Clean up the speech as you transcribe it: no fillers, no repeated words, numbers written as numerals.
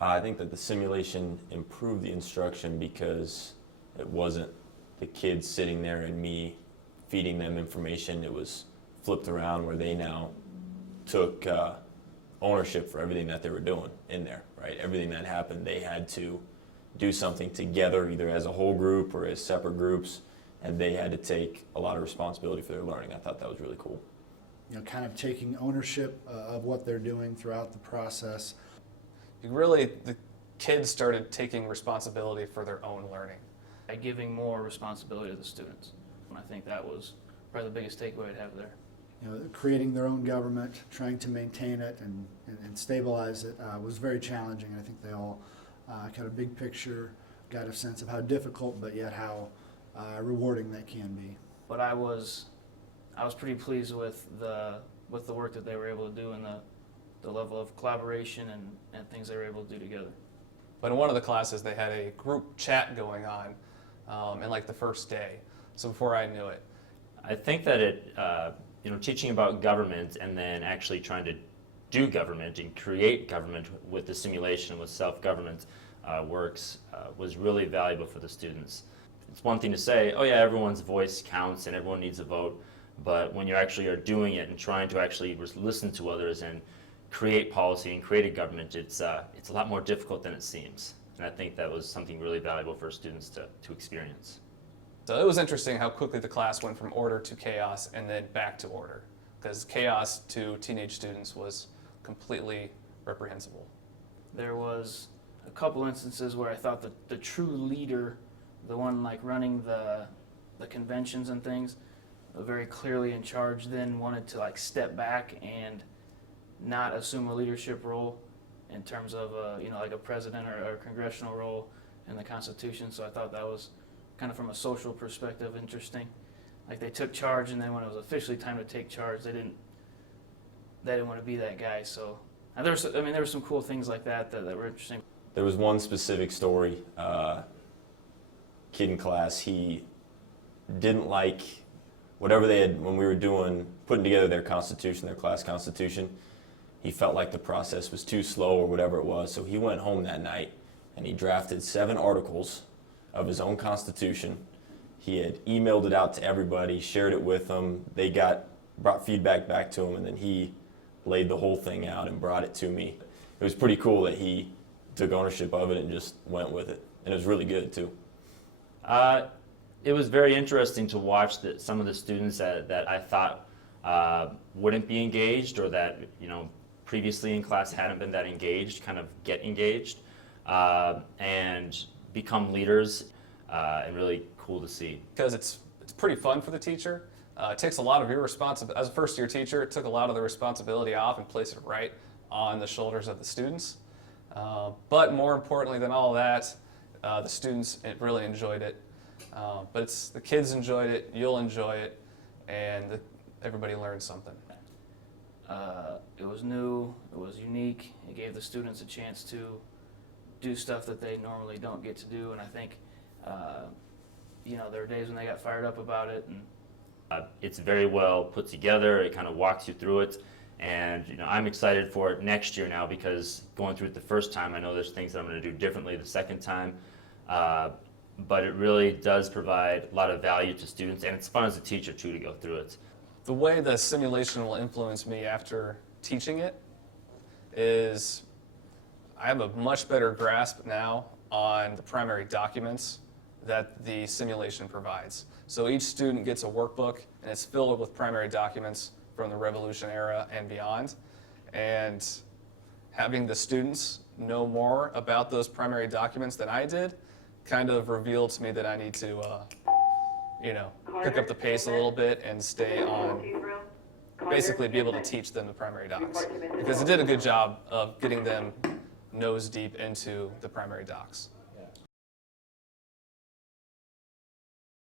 I think that the simulation improved the instruction because it wasn't the kids sitting there and me feeding them information. It was flipped around where they now took ownership for everything that they were doing in there, right? Everything that happened, they had to do something together, either as a whole group or as separate groups, and they had to take a lot of responsibility for their learning. I thought that was really cool. You know, kind of taking ownership of what they're doing throughout the process. The kids started taking responsibility for their own learning. By giving more responsibility to the students. And I think that was probably the biggest takeaway I'd have there. You know, creating their own government, trying to maintain it and stabilize it was very challenging. I think they all got a big picture, got a sense of how difficult, but yet how rewarding that can be. But I was pretty pleased with the work that they were able to do and the level of collaboration and things they were able to do together. But in one of the classes, they had a group chat going on in like the first day. So before I knew it. I think that teaching about government and then actually trying to do government and create government with the simulation, with self-government works, was really valuable for the students. It's one thing to say, oh yeah, everyone's voice counts and everyone needs a vote, but when you actually are doing it and trying to actually listen to others and create policy and create a government, it's a lot more difficult than it seems. And I think that was something really valuable for students to experience. So it was interesting how quickly the class went from order to chaos and then back to order, because chaos to teenage students was completely reprehensible. There was a couple instances where I thought that the true leader, the one like running the conventions and things, very clearly in charge, then wanted to like step back and not assume a leadership role in terms of like a president or a congressional role in the Constitution. So I thought that was kind of from a social perspective interesting. Like they took charge, and then when it was officially time to take charge, they didn't want to be that guy. So there were some cool things like that were interesting. There was one specific story, kid in class, he didn't like whatever they had, when we were putting together their constitution, their class constitution, he felt like the process was too slow or whatever it was. So he went home that night and he drafted 7 articles of his own constitution. He had emailed it out to everybody, shared it with them. They brought feedback back to him, and then he laid the whole thing out and brought it to me. It was pretty cool that he took ownership of it and just went with it. And it was really good too. It was very interesting to watch some of the students that I thought wouldn't be engaged, or that previously in class hadn't been that engaged, kind of get engaged and become leaders, and really cool to see. Because it's pretty fun for the teacher. It takes a lot of your responsibility. As a first-year teacher, it took a lot of the responsibility off and placed it right on the shoulders of the students. But more importantly than all that, the students really enjoyed it. But the kids enjoyed it, you'll enjoy it, and everybody learned something. It was new, it was unique, it gave the students a chance to do stuff that they normally don't get to do, and I think there were days when they got fired up about it. And it's very well put together, it kind of walks you through it, and I'm excited for it next year now, because going through it the first time, I know there's things that I'm going to do differently the second time. But it really does provide a lot of value to students, and it's fun as a teacher too to go through it. The way the simulation will influence me after teaching it is I have a much better grasp now on the primary documents that the simulation provides. So each student gets a workbook, and it's filled with primary documents from the Revolution era and beyond. And having the students know more about those primary documents than I did kind of revealed to me that I need to, pick up the pace a little bit and stay on, basically be able to teach them the primary docs. Because it did a good job of getting them nose deep into the primary docs.